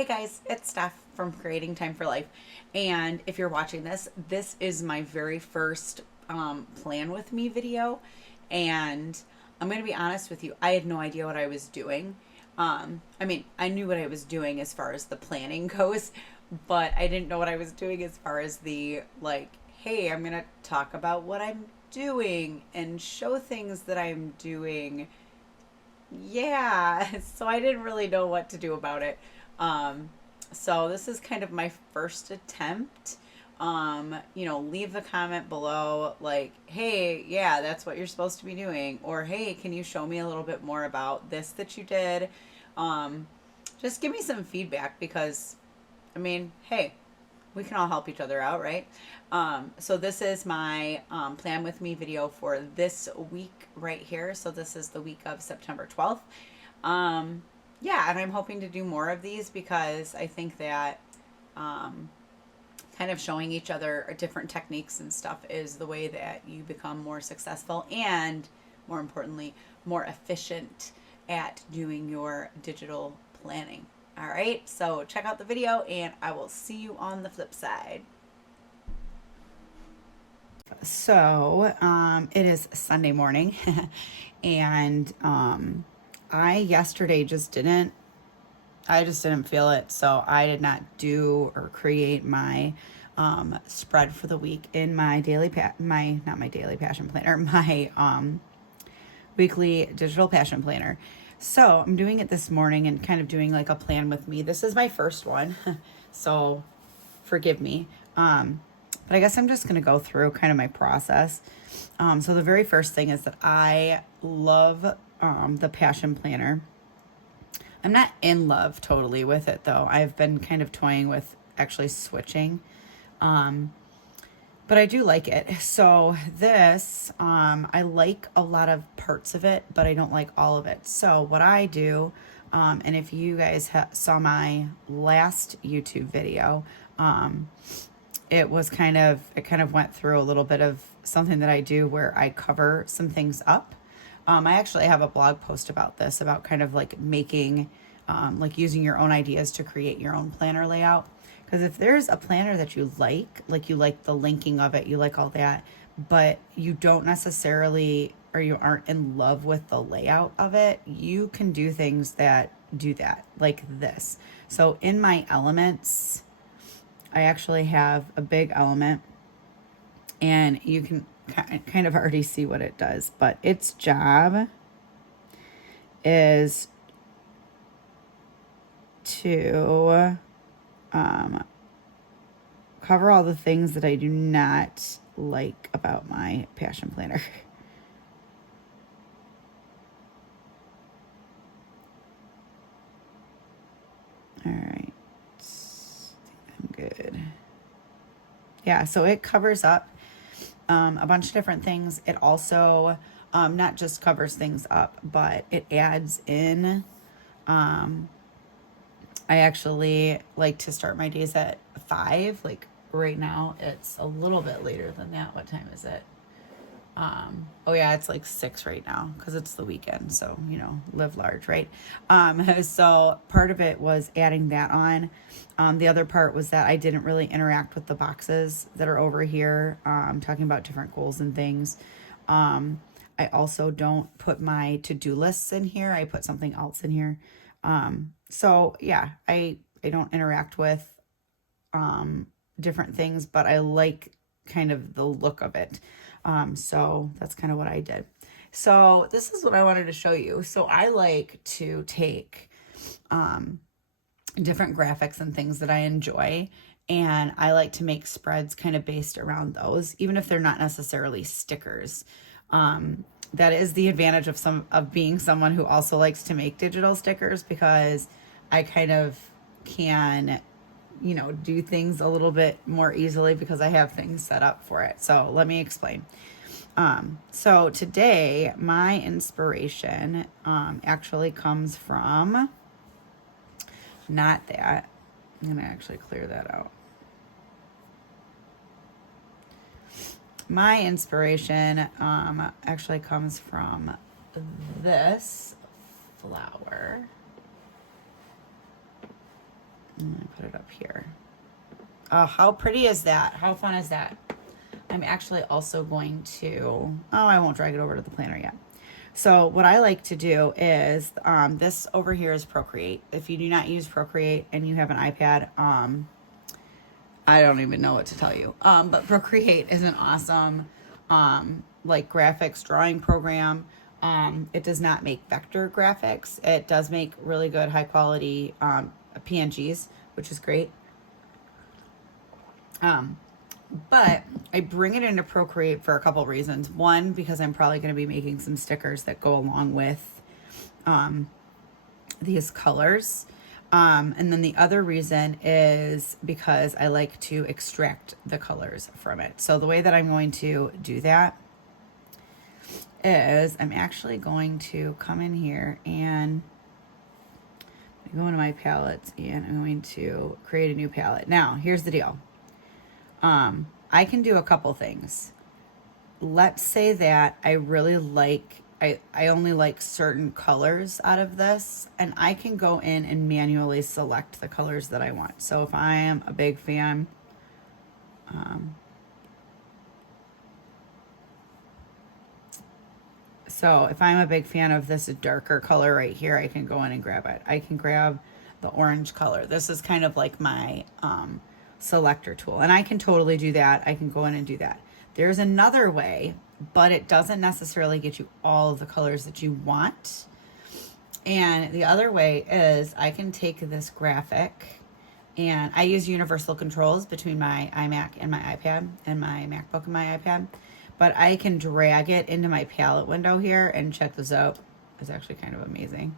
Hey guys, it's Steph from Creating Time for Life. And if you're watching this, this is my very first plan with me video. And I'm going to be honest with you, I had no idea what I was doing. I knew what I was doing as far as the planning goes, but I didn't know what I was doing as far as the like, hey, I'm going to talk about what I'm doing and show things that I'm doing. Yeah, so I didn't really know what to do about it. Um, so this is kind of my first attempt. Leave the comment below like, hey, yeah, that's what you're supposed to be doing. Or, hey, can you show me a little bit more about this that you did? Um, just give me some feedback because, hey, we can all help each other out, right? So this is my plan with me video for this week right here. So this is the week of September 12th. Yeah, and I'm hoping to do more of these because I think that kind of showing each other different techniques and stuff is the way that you become more successful and, more importantly, more efficient at doing your digital planning. All right, so check out the video and I will see you on the flip side. It is Sunday morning, and I yesterday I just didn't feel it, so I did not do or create my spread for the week in my not my daily passion planner, my weekly digital passion planner. So I'm doing it this morning and kind of doing like a plan with me. This is my first one, so forgive me. But I guess I'm just going to go through kind of my process. So the very first thing is that I love the passion planner. I'm not in love totally with it though. I've been kind of toying with actually switching. But I do like it. So this, I like a lot of parts of it, but I don't like all of it. So what I do, and if you guys saw my last YouTube video, it kind of went through a little bit of something that I do where I cover some things up. I actually have a blog post about this, about kind of like making, like using your own ideas to create your own planner layout. Because if there's a planner that you like the linking of it, you like all that, but you don't necessarily, or you aren't in love with the layout of it, you can do things that do that, like this. So in my elements, I actually have a big element, and you can kind of already see what it does, but its job is to cover all the things that I do not like about my passion planner. All right, I'm good. Yeah, so it covers up a bunch of different things. It also not just covers things up, but it adds in. I actually like to start my days at 5. Like right now, it's a little bit later than that. What time is it? Oh yeah, it's like 6 right now because it's the weekend. So, live large, right? So part of it was adding that on. The other part was that I didn't really interact with the boxes that are over here, talking about different goals and things. I also don't put my to-do lists in here. I put something else in here. So yeah, I don't interact with different things, but I like kind of the look of it. So that's kind of what I did. So this is what I wanted to show you. So I like to take different graphics and things that I enjoy, and I like to make spreads kind of based around those, even if they're not necessarily stickers. That is the advantage of being someone who also likes to make digital stickers, because I kind of can do things a little bit more easily because I have things set up for it. So let me explain. So today my inspiration actually comes from not that. I'm going to actually clear that out. My inspiration actually comes from this flower. I'm gonna put it up here. Oh, how pretty is that? How fun is that? I'm actually also going to, oh, I won't drag it over to the planner yet. So what I like to do is, this over here is Procreate. If you do not use Procreate and you have an iPad, I don't even know what to tell you. But Procreate is an awesome, like graphics drawing program. It does not make vector graphics. It does make really good high quality, PNGs, which is great. But I bring it into Procreate for a couple reasons. One, because I'm probably going to be making some stickers that go along with these colors. And then the other reason is because I like to extract the colors from it. So the way that I'm going to do that is I'm actually going to come in here and go into my palettes, and I'm going to create a new palette. Now, here's the deal. I can do a couple things. Let's say that I really like, I only like certain colors out of this, and I can go in and manually select the colors that I want. So if I am a big fan, so if I'm a big fan of this darker color right here, I can go in and grab it. I can grab the orange color. This is kind of like my selector tool, and I can totally do that. I can go in and do that. There's another way, but it doesn't necessarily get you all of the colors that you want. And the other way is I can take this graphic, and I use universal controls between my iMac and my iPad, and my MacBook and my iPad. But I can drag it into my palette window here, and check this out. It's actually kind of amazing.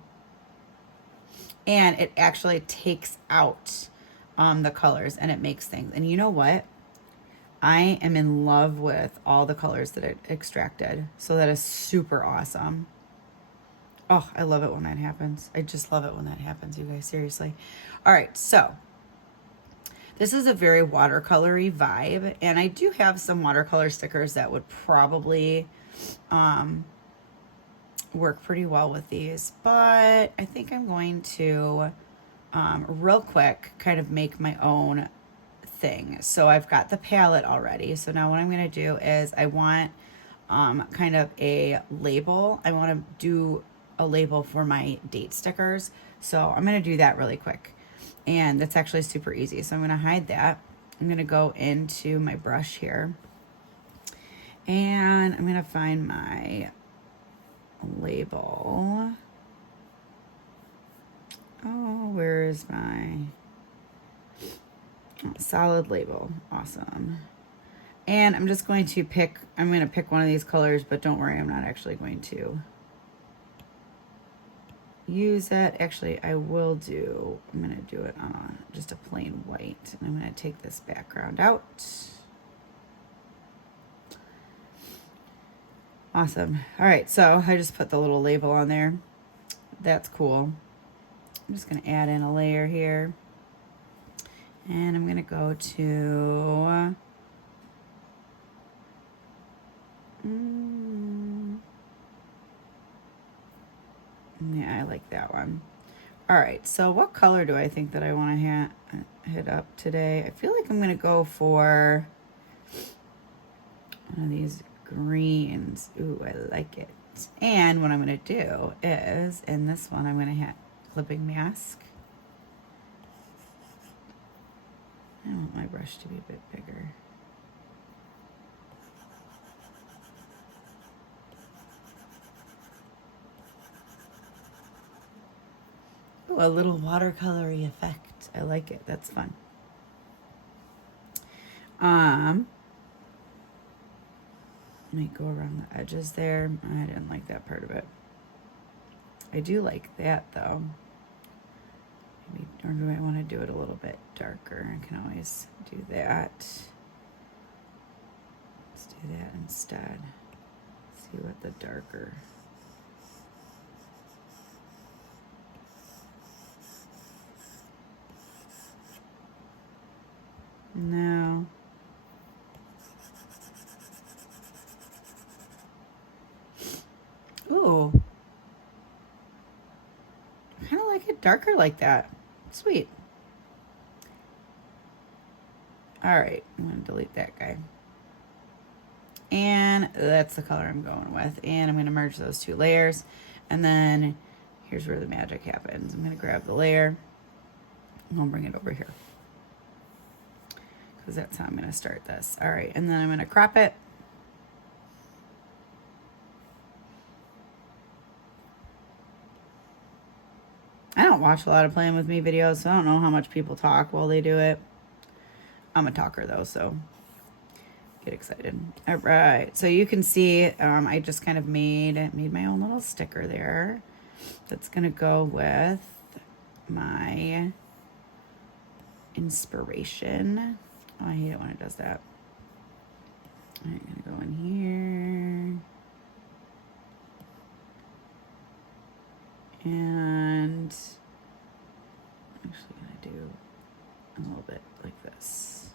And it actually takes out the colors, and it makes things. And you know what? I am in love with all the colors that it extracted. So that is super awesome. Oh, I love it when that happens. I just love it when that happens, you guys, seriously. All right, so this is a very watercolory vibe, and I do have some watercolor stickers that would probably work pretty well with these, but I think I'm going to real quick kind of make my own thing. So I've got the palette already. So now what I'm going to do is I want kind of a label. I want to do a label for my date stickers. So I'm going to do that really quick. And that's actually super easy. So I'm going to hide that. I'm going to go into my brush here. And I'm going to find my label. Oh, where is my solid label? Awesome. And I'm just going to pick, I'm going to pick one of these colors, but don't worry, I'm not actually going to use that. Actually, I will do, I'm going to do it on just a plain white. And I'm going to take this background out. Awesome. All right, so I just put the little label on there. That's cool. I'm just going to add in a layer here. And I'm going to go to yeah, I like that one. All right, so what color do I think that I want to hit up today? I feel like I'm going to go for one of these greens. Ooh, I like it. And what I'm going to do is, in this one, I'm going to hit clipping mask. I want my brush to be a bit bigger. Ooh, a little watercolory effect. I like it. That's fun. Let me go around the edges there. I didn't like that part of it. I do like that though. Maybe, or do I want to do it a little bit darker? I can always do that. Let's do that instead. See what the darker. No. Ooh. I kind of like it darker like that. Sweet. All right, I'm going to delete that guy. And that's the color I'm going with. And I'm going to merge those two layers. And then here's where the magic happens. I'm going to grab the layer and I'll bring it over here, because that's how I'm going to start this. All right, and then I'm going to crop it. I don't watch a lot of Playing With Me videos, so I don't know how much people talk while they do it. I'm a talker though, so get excited. All right, so you can see I just kind of made my own little sticker there. That's gonna go with my inspiration. Oh, I hate it when it does that. I'm gonna go in here. And I'm actually gonna do a little bit like this.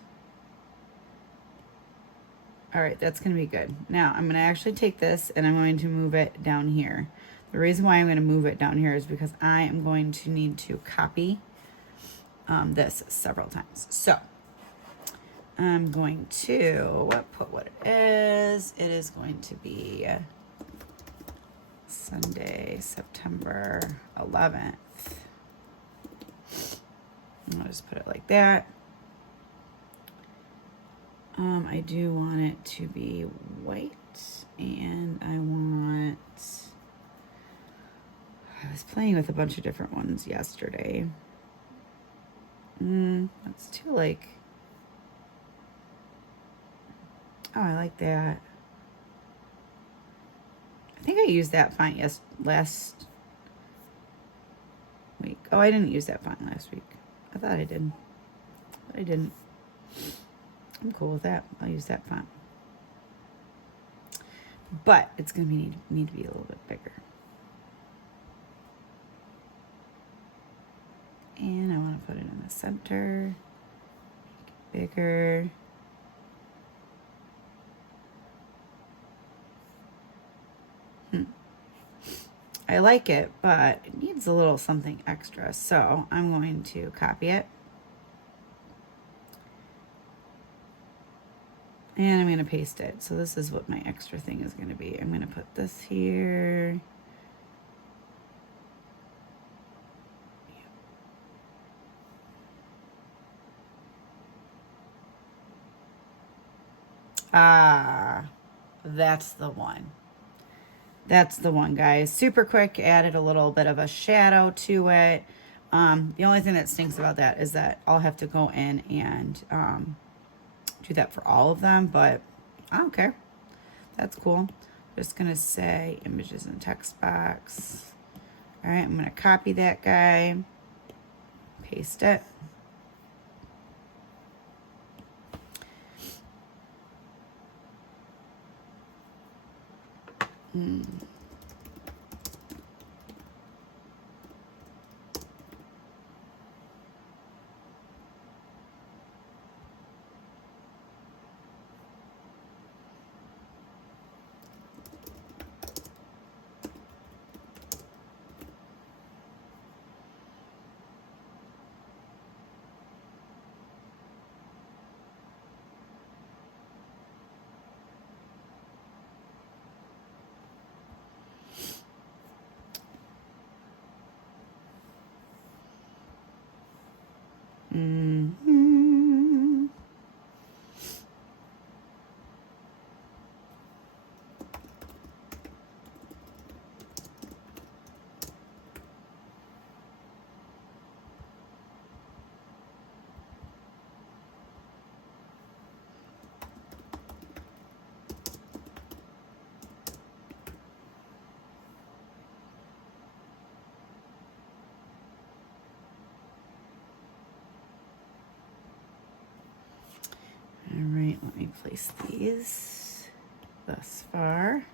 All right, that's gonna be good. Now I'm gonna actually take this and I'm going to move it down here. The reason why I'm gonna move it down here is because I am going to need to copy this several times. So I'm going to put what it is. It is going to be Sunday, September 11th. I'll just put it like that. I do want it to be white, and I was playing with a bunch of different ones yesterday. That's too like, oh, I like that. I think I used that font last week. Oh, I didn't use that font last week. I thought I did, but I didn't. I'm cool with that. I'll use that font. But it's going to need to be a little bit bigger. And I want to put it in the center. Make it bigger. I like it, but it needs a little something extra. So I'm going to copy it. And I'm going to paste it. So this is what my extra thing is going to be. I'm going to put this here. Ah, that's the one. That's the one, guys. Super quick, added a little bit of a shadow to it. The only thing that stinks about that is that I'll have to go in and do that for all of them, but I don't care. That's cool. Just gonna say images in text box. All right, I'm gonna copy that guy, paste it. All right, let me place these thus far.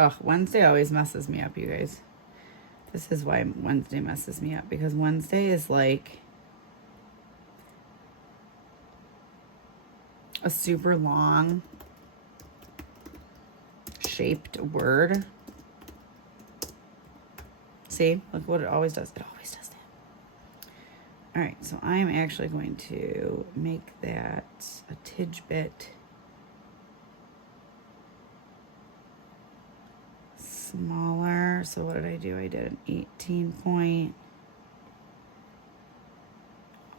Oh, Wednesday always messes me up, you guys. This is why Wednesday messes me up, because Wednesday is like a super long shaped word. See, look what it always does. It always does that. All right, so I'm actually going to make that a tidbit smaller. So what did I do? I did an 18 point.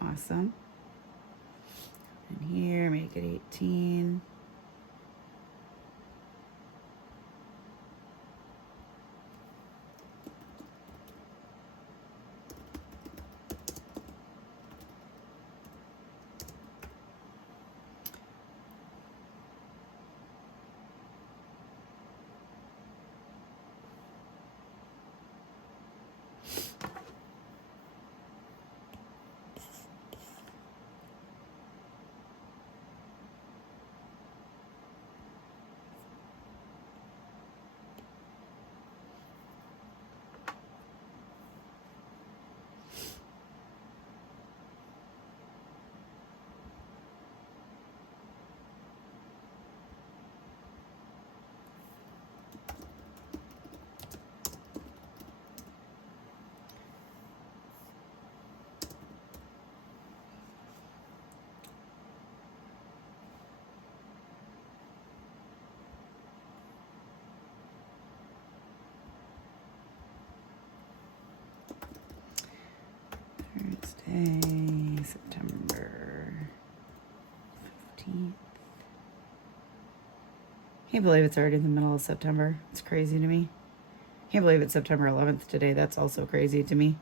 Awesome. And here, make it 18. Thursday, September 15th. Can't believe it's already the middle of September. It's crazy to me. Can't believe it's September 11th today. That's also crazy to me.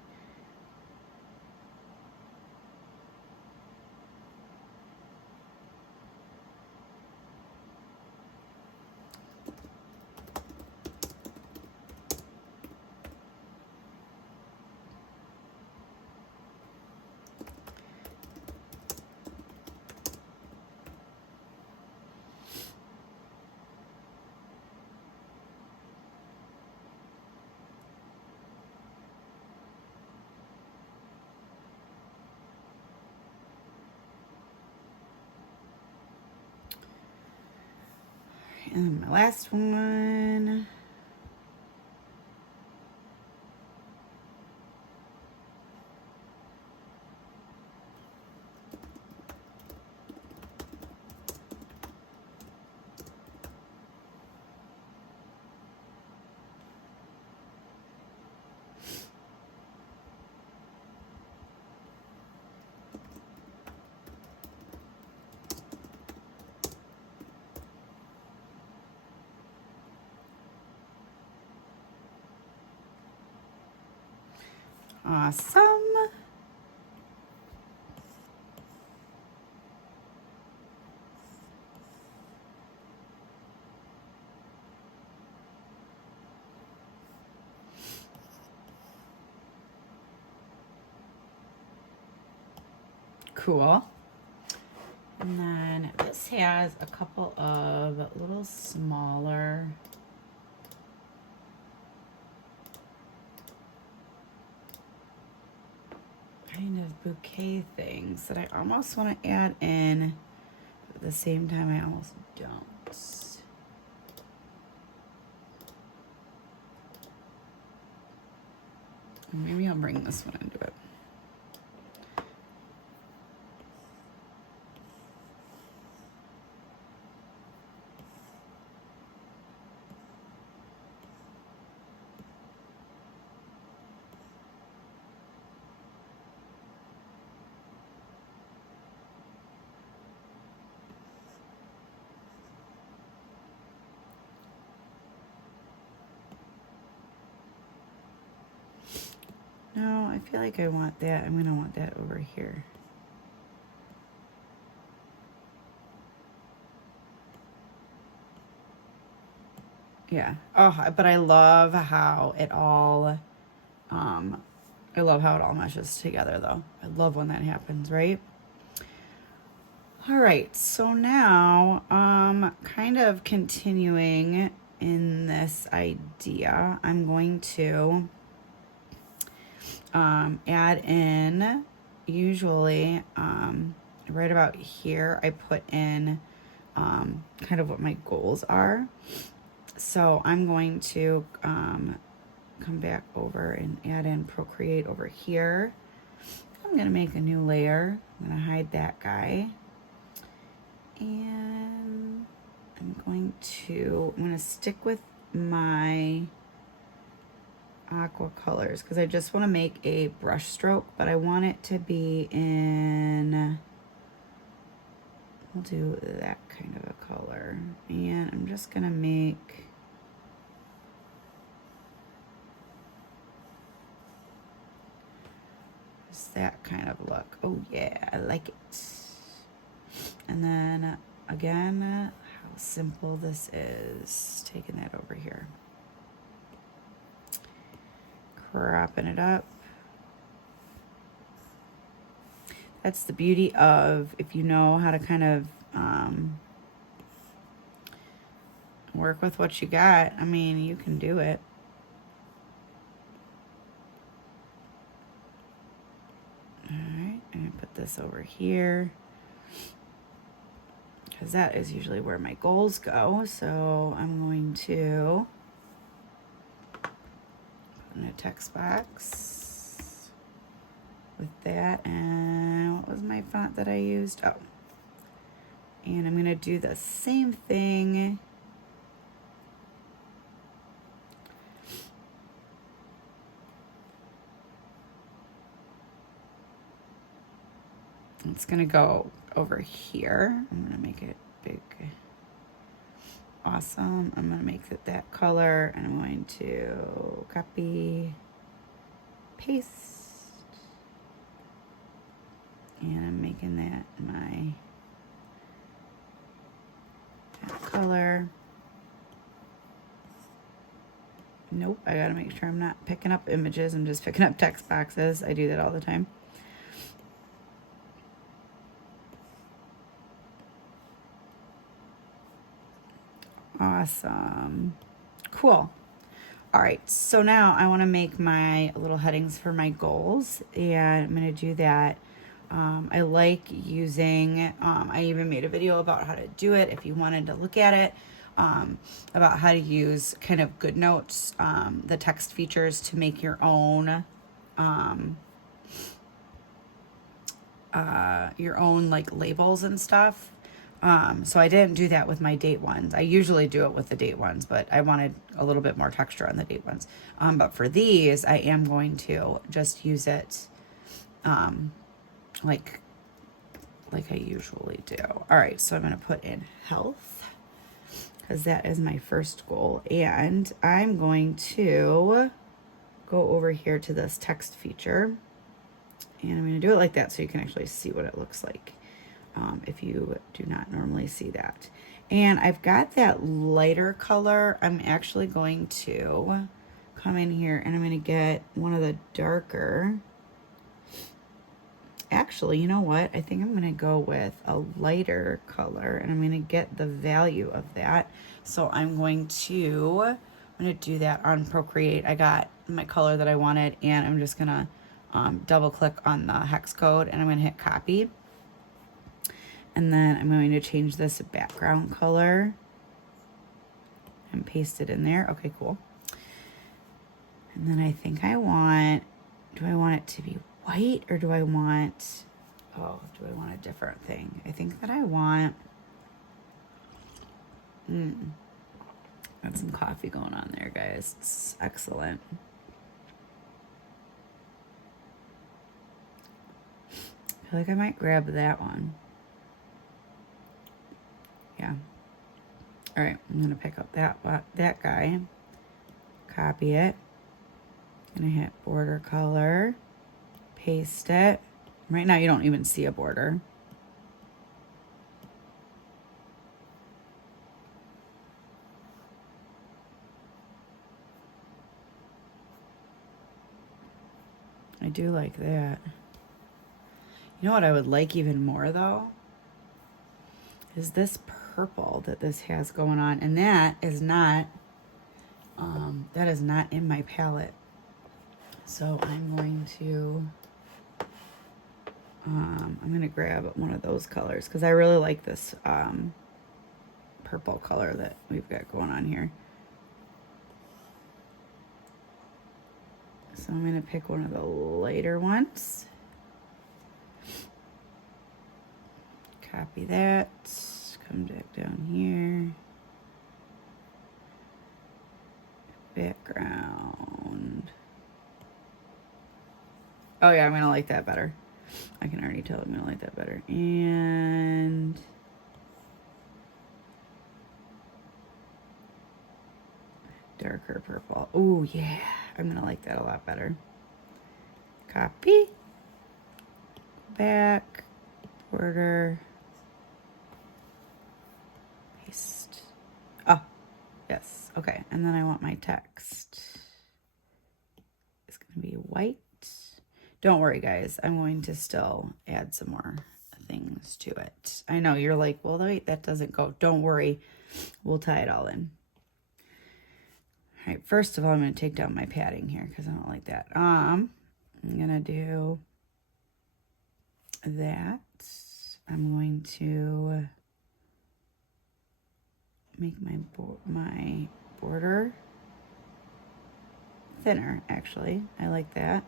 And my last one. Awesome. Cool. And then this has a couple of little smaller kind of bouquet things that I almost want to add in, but at the same time I almost don't. Maybe I'll bring this one into it. No, I feel like I want that. I'm gonna want that over here. Yeah. Oh, but I love how it all, I love how it all meshes together though. I love when that happens, right? All right, so now, kind of continuing in this idea, I'm going to add in, usually right about here, I put in kind of what my goals are. So I'm going to come back over and add in Procreate over here. I'm going to make a new layer. I'm going to hide that guy. And I'm going to stick with my aqua colors because I just want to make a brush stroke, but I want it to be in, we'll do that kind of a color. And I'm just going to make that kind of look. Oh yeah, I like it. And then again, how simple this is. Taking that over here, cropping it up. That's the beauty of, if you know how to kind of work with what you got, I mean, you can do it. Alright, I'm going to put this over here because that is usually where my goals go. So I'm going to put in a text box with that. And what was my font that I used? Oh, and I'm going to do the same thing. It's going to go over here. I'm going to make it big. Awesome. I'm going to make it that color, and I'm going to copy, paste, and I'm making that my color. Nope, I got to make sure I'm not picking up images. I'm just picking up text boxes. I do that all the time. Awesome. Cool. All right, so now I want to make my little headings for my goals, and I'm going to do that. I like using, I even made a video about how to do it if you wanted to look at it, about how to use kind of GoodNotes, the text features to make your own like labels and stuff. So I didn't do that with my date ones. I usually do it with the date ones, but I wanted a little bit more texture on the date ones. But for these, I am going to just use it like I usually do. All right, so I'm going to put in health because that is my first goal. And I'm going to go over here to this text feature. And I'm going to do it like that so you can actually see what it looks like. If you do not normally see that. And I've got that lighter color. I'm actually going to come in here and I'm going to get one of the darker. Actually, you know what? I think I'm going to go with a lighter color and I'm going to get the value of that. So I'm going to do that on Procreate. I got my color that I wanted and I'm just going to double click on the hex code and I'm going to hit copy. And then I'm going to change this background color and paste it in there. Okay, cool. And then I think I want, do I want it to be white or do I want, oh, do I want a different thing? I think that I want, got some coffee going on there, guys. It's excellent. I feel like I might grab that one. Yeah. All right, I'm gonna pick up that guy, copy it, gonna hit border color, paste it. Right now you don't even see a border. I do like that. You know what I would like even more though? Is this purple that this has going on, and that is not That is not in my palette. So I'm going to grab one of those colors because I really like this purple color that we've got going on here. So I'm going to pick one of the lighter ones. Copy that. Come back down here. Background. Oh yeah, I'm going to like that better. I can already tell I'm going to like that better. And darker purple. Oh yeah, I'm going to like that a lot better. Copy. Back. Border. Paste. Oh, yes. Okay, and then I want my text. It's going to be white. Don't worry, guys. I'm going to still add some more things to it. I know you're like, well, wait, that doesn't go. Don't worry. We'll tie it all in. All right, first of all, I'm going to take down my padding here because I don't like that. I'm going to do that. I'm going to make my border thinner, actually. I like that.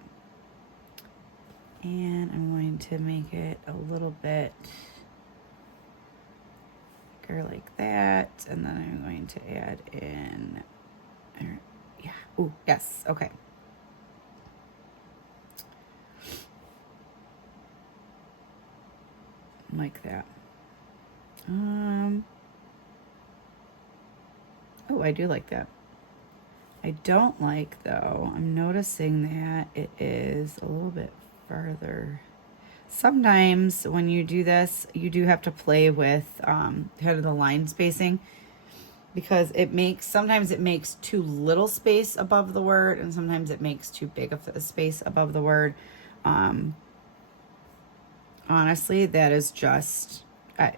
And I'm going to make it a little bit bigger like that. And then I'm going to add in, yeah, ooh, yes, okay. Like that. Oh, I do like that. I don't like, though, I'm noticing that it is a little bit farther. Sometimes when you do this, you do have to play with kind of the line spacing because sometimes it makes too little space above the word and sometimes it makes too big of a space above the word. Honestly, that is just,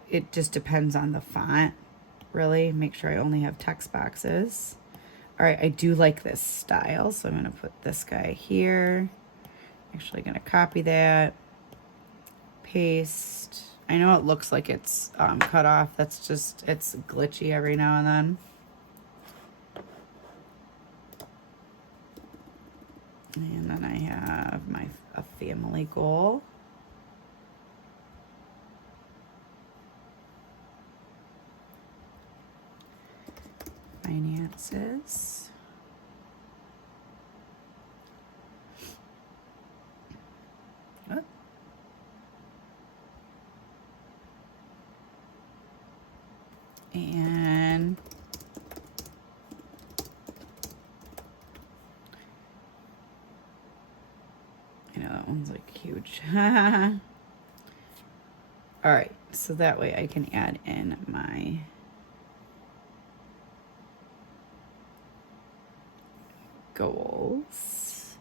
it just depends on the font, really. Make sure I only have text boxes. All right, I do like this style, so I'm going to put this guy here. Actually going to copy that, paste. I know it looks like it's cut off. That's just, it's glitchy every now and then. And then I have a family goal. Finances. Oh. And I know that one's like huge. All right, so that way I can add in my goals.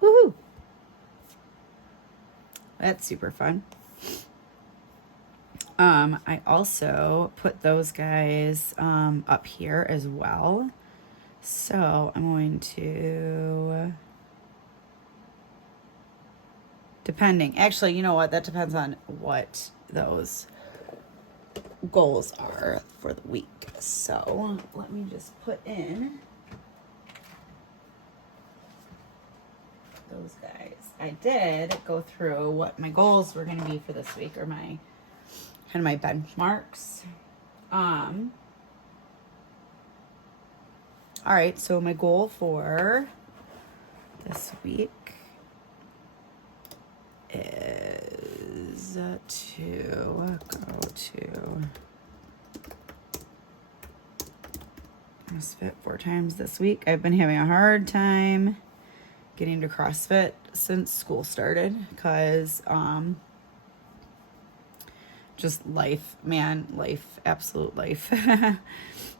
Woohoo! That's super fun. I also put those guys up here as well. So I'm going to, actually, you know what? That depends on what those goals are for the week. So let me just put in those guys. I did go through what my goals were going to be for this week, or my kind of my benchmarks. All right, so my goal for this week is to go to CrossFit 4 times this week. I've been having a hard time getting to CrossFit since school started because just life, man, life, absolute life.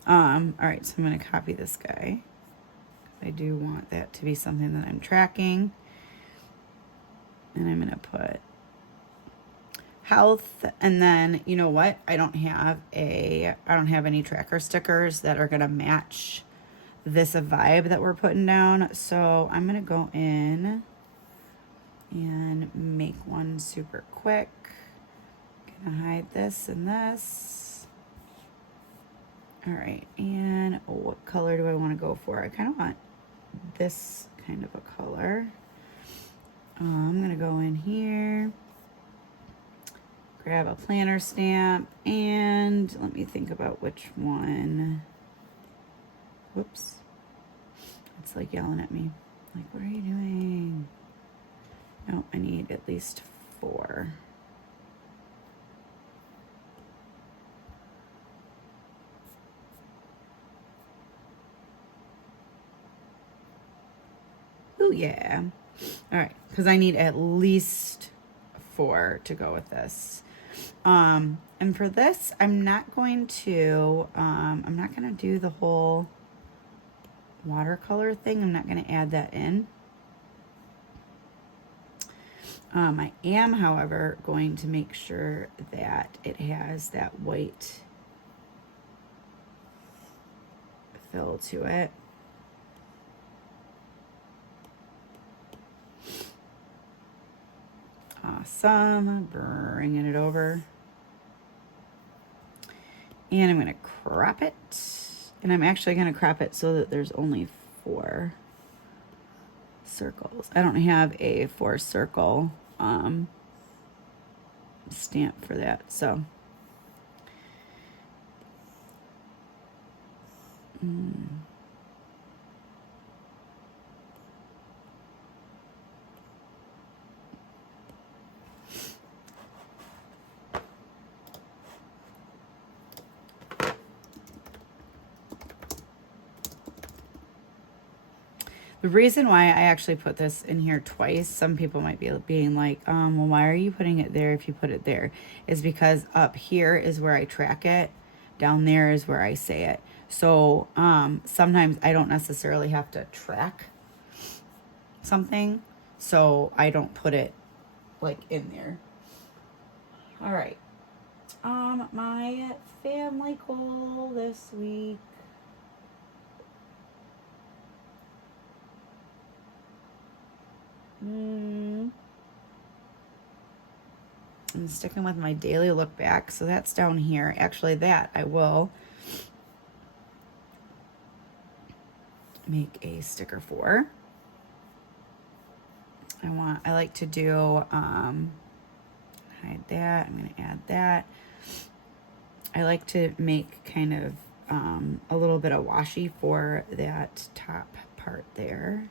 All right, so I'm going to copy this guy. I do want that to be something that I'm tracking. And I'm going to put health. And then, you know what? I don't have any tracker stickers that are going to match this vibe that we're putting down. So I'm going to go in and make one super quick. Gonna hide this and this. All right, and what color do I want to go for? I kind of want this kind of a color. I'm gonna go in here, grab a planner stamp, and let me think about which one. Whoops, it's like yelling at me. Like, what are you doing? No, I need at least 4. Oh yeah. All right, because I need at least 4 to go with this. And for this, I'm not going to do the whole watercolor thing. I'm not going to add that in. I am, however, going to make sure that it has that white fill to it. Awesome. Bringing it over. And I'm going to crop it. And I'm actually going to crop it so that there's only 4 circles. I don't have a 4 circle stamp for that. So the reason why I actually put this in here twice, some people might be being like, well, why are you putting it there if you put it there? Is because up here is where I track it. Down there is where I say it. So sometimes I don't necessarily have to track something. So I don't put it like in there. All right. My family goal this week. I'm sticking with my daily look back, so that's down here. Actually, that I will make a sticker for. I like to do, hide that. I'm going to add that. I like to make kind of a little bit of washi for that top part there.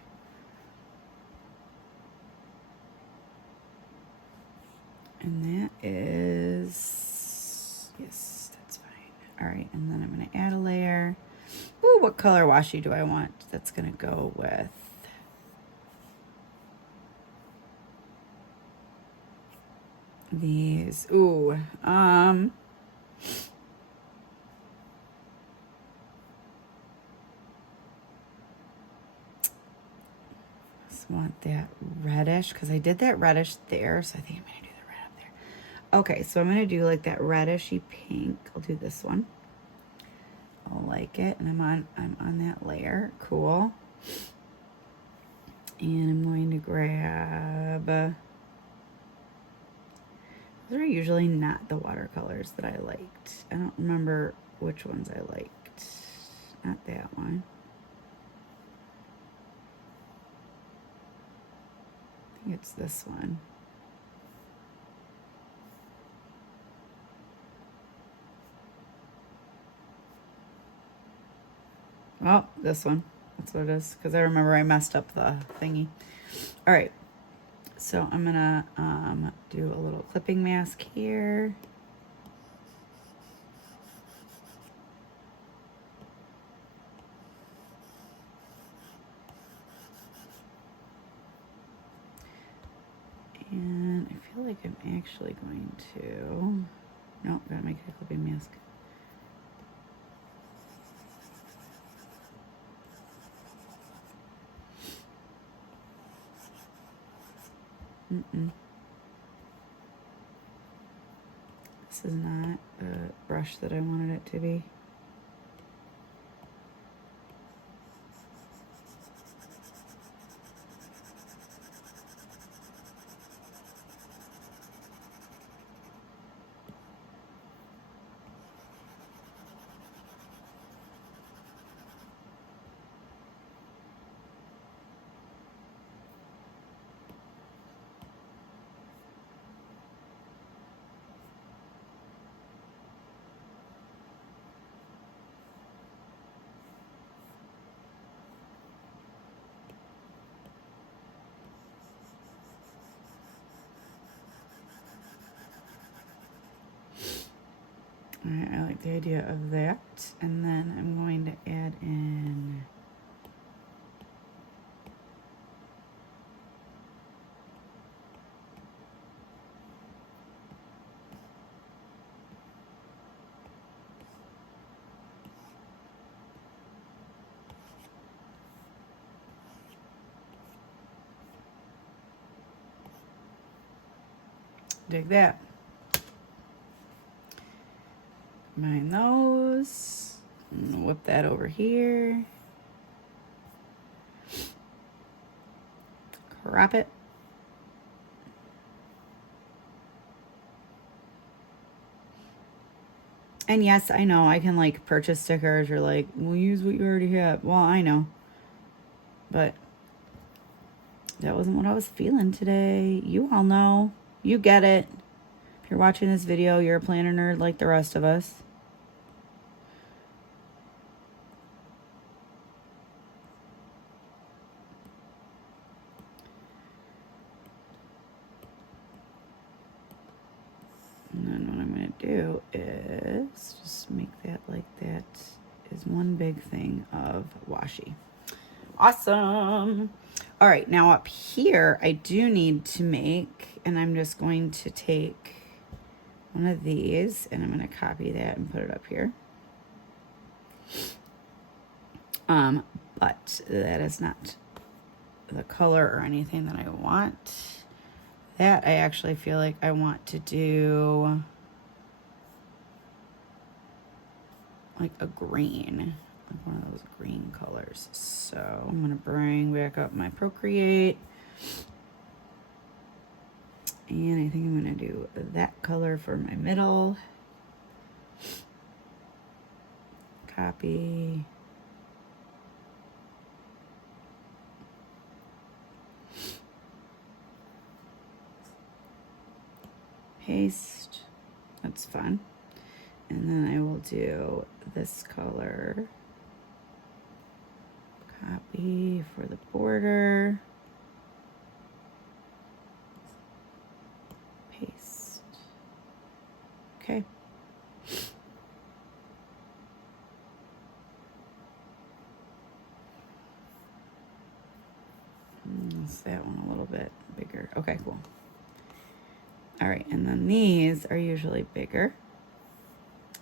And that is, yes, that's fine. All right, and then I'm going to add a layer. Ooh, what color washi do I want? That's going to go with these. Ooh, just want that reddish because I did that reddish there, so I think I'm going to do the red up there. Okay, so I'm going to do like that reddishy pink. I'll do this one. I like it, and I'm on that layer. Cool. And I'm going to grab. Those are usually not the watercolors that I liked. I don't remember which ones I liked. Not that one. I think it's this one. Oh, this one. That's what it is. Because I remember I messed up the thingy. All right. So I'm going to do a little clipping mask here. And I feel like I'm actually going to... Nope, gotta make a clipping mask. this is not a brush that I wanted it to be. I like the idea of that. And then I'm going to add in dig that. Combine those. Whip that over here. Crop it. And yes, I know I can like purchase stickers or like, we'll use what you already have. Well, I know. But that wasn't what I was feeling today. You all know. You get it. If you're watching this video, you're a planner nerd like the rest of us. And then what I'm going to do is just make that like that is one big thing of washi. Awesome. All right, now up here, I do need to make, and I'm just going to take one of these and I'm going to copy that and put it up here. But that is not the color or anything that I want. That I actually feel like I want to do like a green, like one of those green colors. So I'm gonna bring back up my Procreate. And I think I'm gonna do that color for my middle. Copy. Paste. That's fun. And then I will do this color. Copy for the border. Paste. Okay. Let's that one a little bit bigger. Okay, cool. All right, and then these are usually bigger.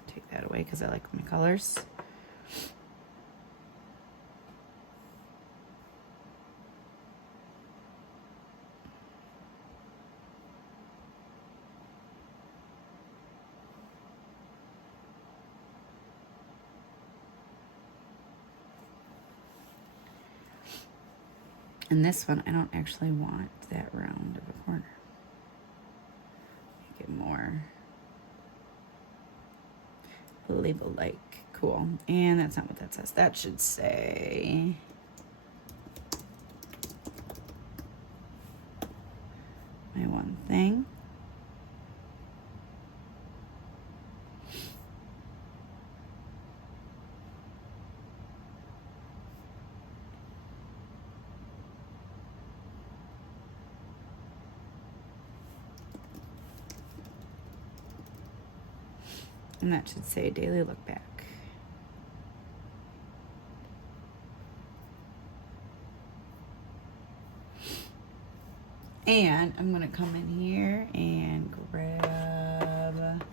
Take that away because I like my colors. And this one, I don't actually want that round of a corner. Make it more label-like. Cool. And that's not what that says. That should say my one thing. And that should say daily look back. And I'm gonna come in here and grab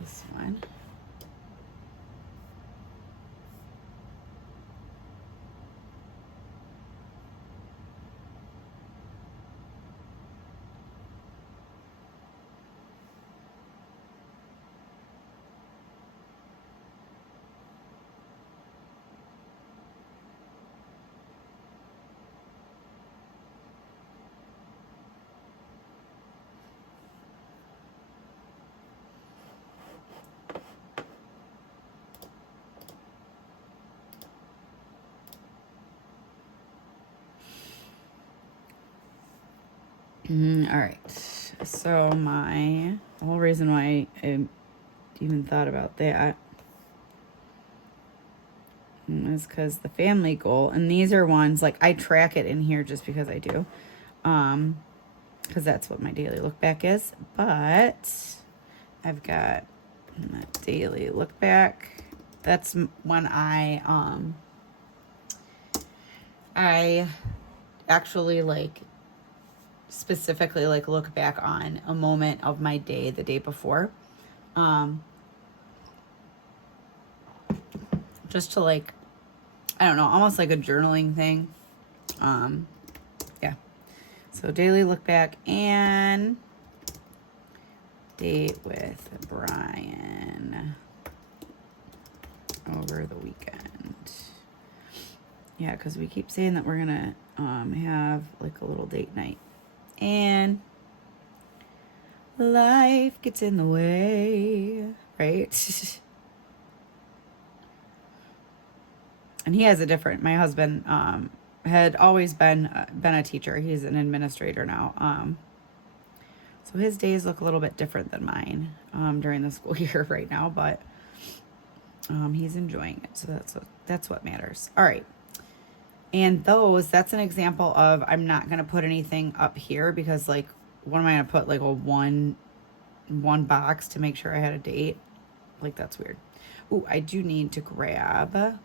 this one. All right. So my whole reason why I even thought about that is because the family goal, and these are ones like I track it in here just because I do, because that's what my daily look back is. But I've got my daily look back. That's when I actually like specifically like look back on a moment of my day the day before, just to like, I don't know, almost like a journaling thing. Yeah, so daily look back and date with Brian over the weekend. Yeah, because we keep saying that we're gonna have like a little date night, and life gets in the way, right? And he has a different. My husband had always been a teacher. He's an administrator now. So his days look a little bit different than mine during the school year right now, but he's enjoying it. So that's what matters. All right. And that's an example of, I'm not going to put anything up here because like, what am I going to put, like a one box to make sure I had a date? Like, that's weird. Ooh, I do need to grab, I'm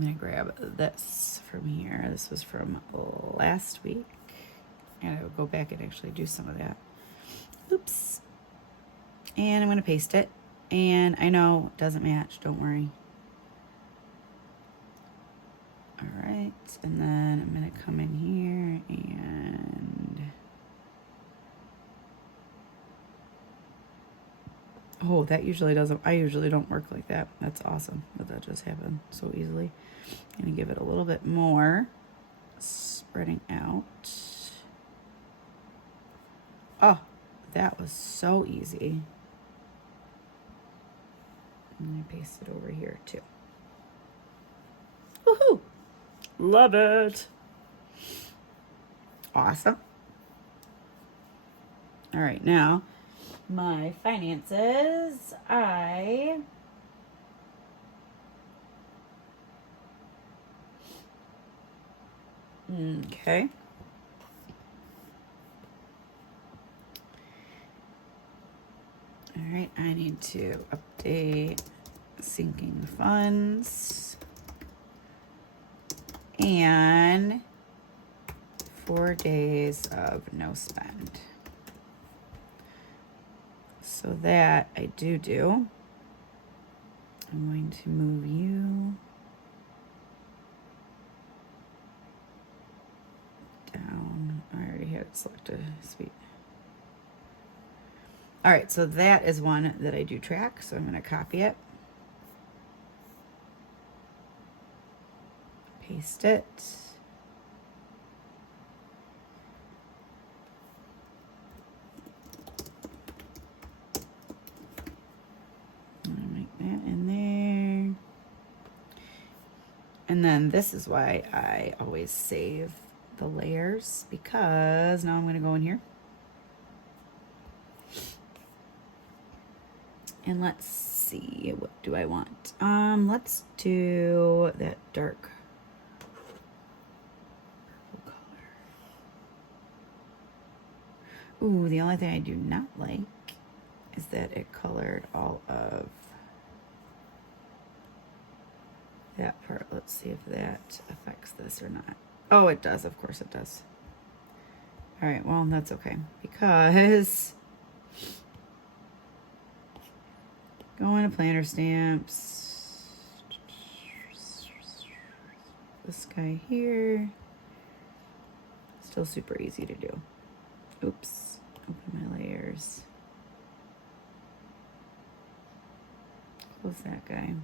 going to grab this from here. This was from last week. And I will go back and actually do some of that. Oops. And I'm going to paste it. And I know it doesn't match. Don't worry. All right, and then I'm going to come in here and, oh, that usually doesn't, I usually don't work like that. That's awesome, but that just happened so easily. I'm going to give it a little bit more, spreading out. Oh, that was so easy. I'm going to paste it over here too. Woohoo! Love it. Awesome. All right, now my finances. Okay. All right, I need to update sinking funds and 4 days of no spend. So that I do. I'm going to move you down. I already had it selected. Sweet. All right, so that is one that I do track. So I'm going to copy it, paste it. Make that in there. And then this is why I always save the layers, because now I'm going to go in here. And let's see, what do I want? Let's do that dark purple color. Ooh, the only thing I do not like is that it colored all of that part. Let's see if that affects this or not. Oh, it does. Of course it does. All right, well, that's okay, because going to planner stamps. This guy here. Still super easy to do. Oops. Open my layers. Close that guy.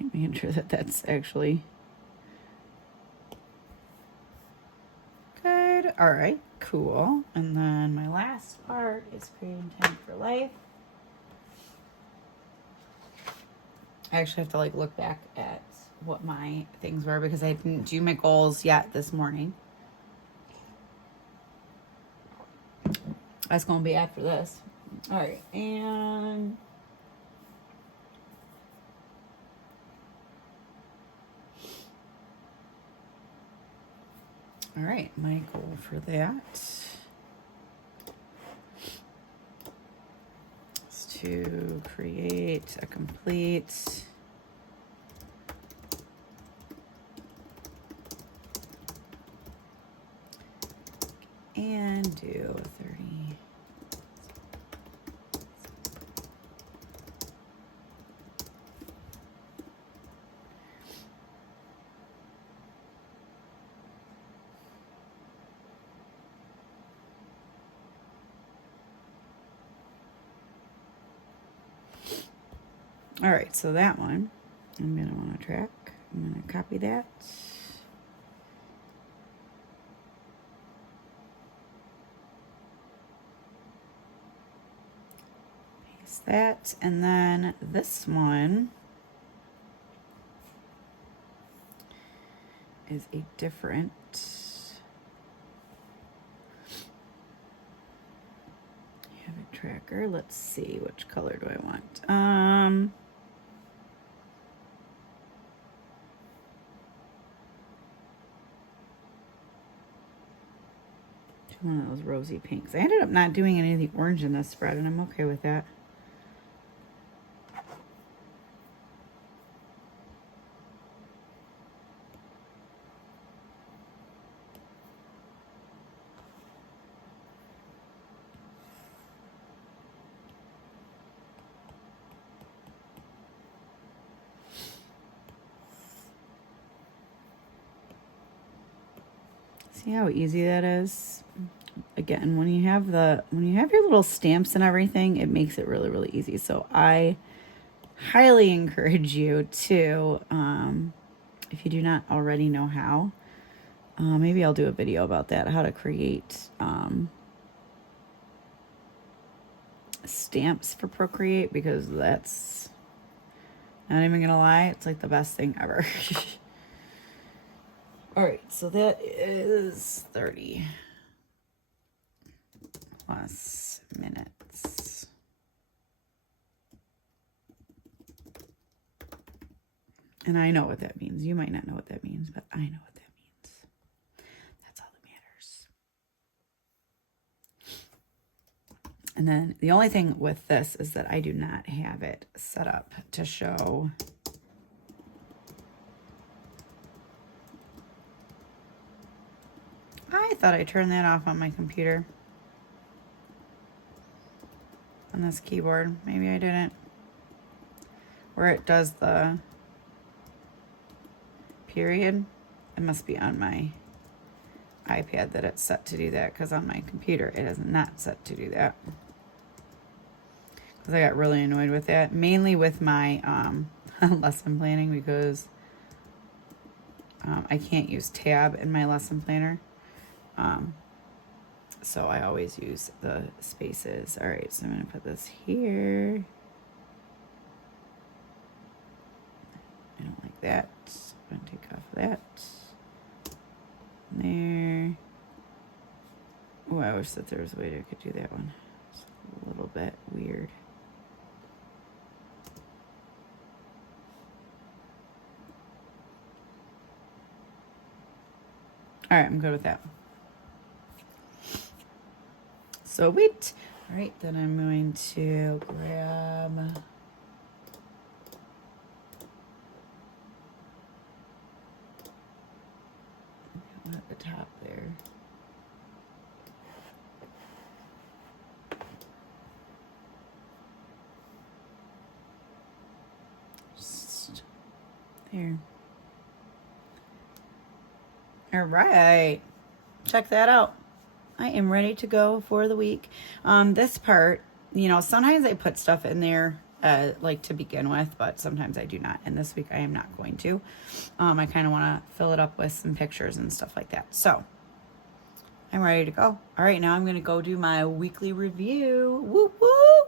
making sure that that's actually good. All right, cool. And then my last part is creating time for life. I actually have to like look back at what my things were because I didn't do my goals yet this morning. That's going to be after this. All right, and all right, my goal for that is to create a complete and do a 30. All right, so that one, I'm going to want to track. I'm going to copy that. Paste that. And then this one is a different habit tracker. Let's see, which color do I want? One of those rosy pinks. I ended up not doing any of the orange in this spread, and I'm okay with that. See how easy that is? Again, when you have your little stamps and everything, it makes it really, really easy. So I highly encourage you to, if you do not already know how, maybe I'll do a video about that, how to create stamps for Procreate, because that's, not even gonna lie, it's like the best thing ever. All right, so that is 30 plus minutes. And I know what that means. You might not know what that means, but I know what that means. That's all that matters. And then the only thing with this is that I do not have it set up to show I thought I turned that off on my computer. On this keyboard. Maybe I didn't. Where it does the period. It must be on my iPad that it's set to do that, because on my computer it is not set to do that. Because I got really annoyed with that. Mainly with my lesson planning, because I can't use tab in my lesson planner. So I always use the spaces. All right, so I'm going to put this here. I don't like that. I'm going to take off that. There. Oh, I wish that there was a way I could do that one. It's a little bit weird. All right, I'm good with that. So wait. All right, then I'm going to grab at the top there. Just there. All right. Check that out. I am ready to go for the week. This part, you know, sometimes I put stuff in there like to begin with, but sometimes I do not. And this week I am not going to. I kind of want to fill it up with some pictures and stuff like that. So I'm ready to go. All right, now I'm going to go do my weekly review. Woo woo!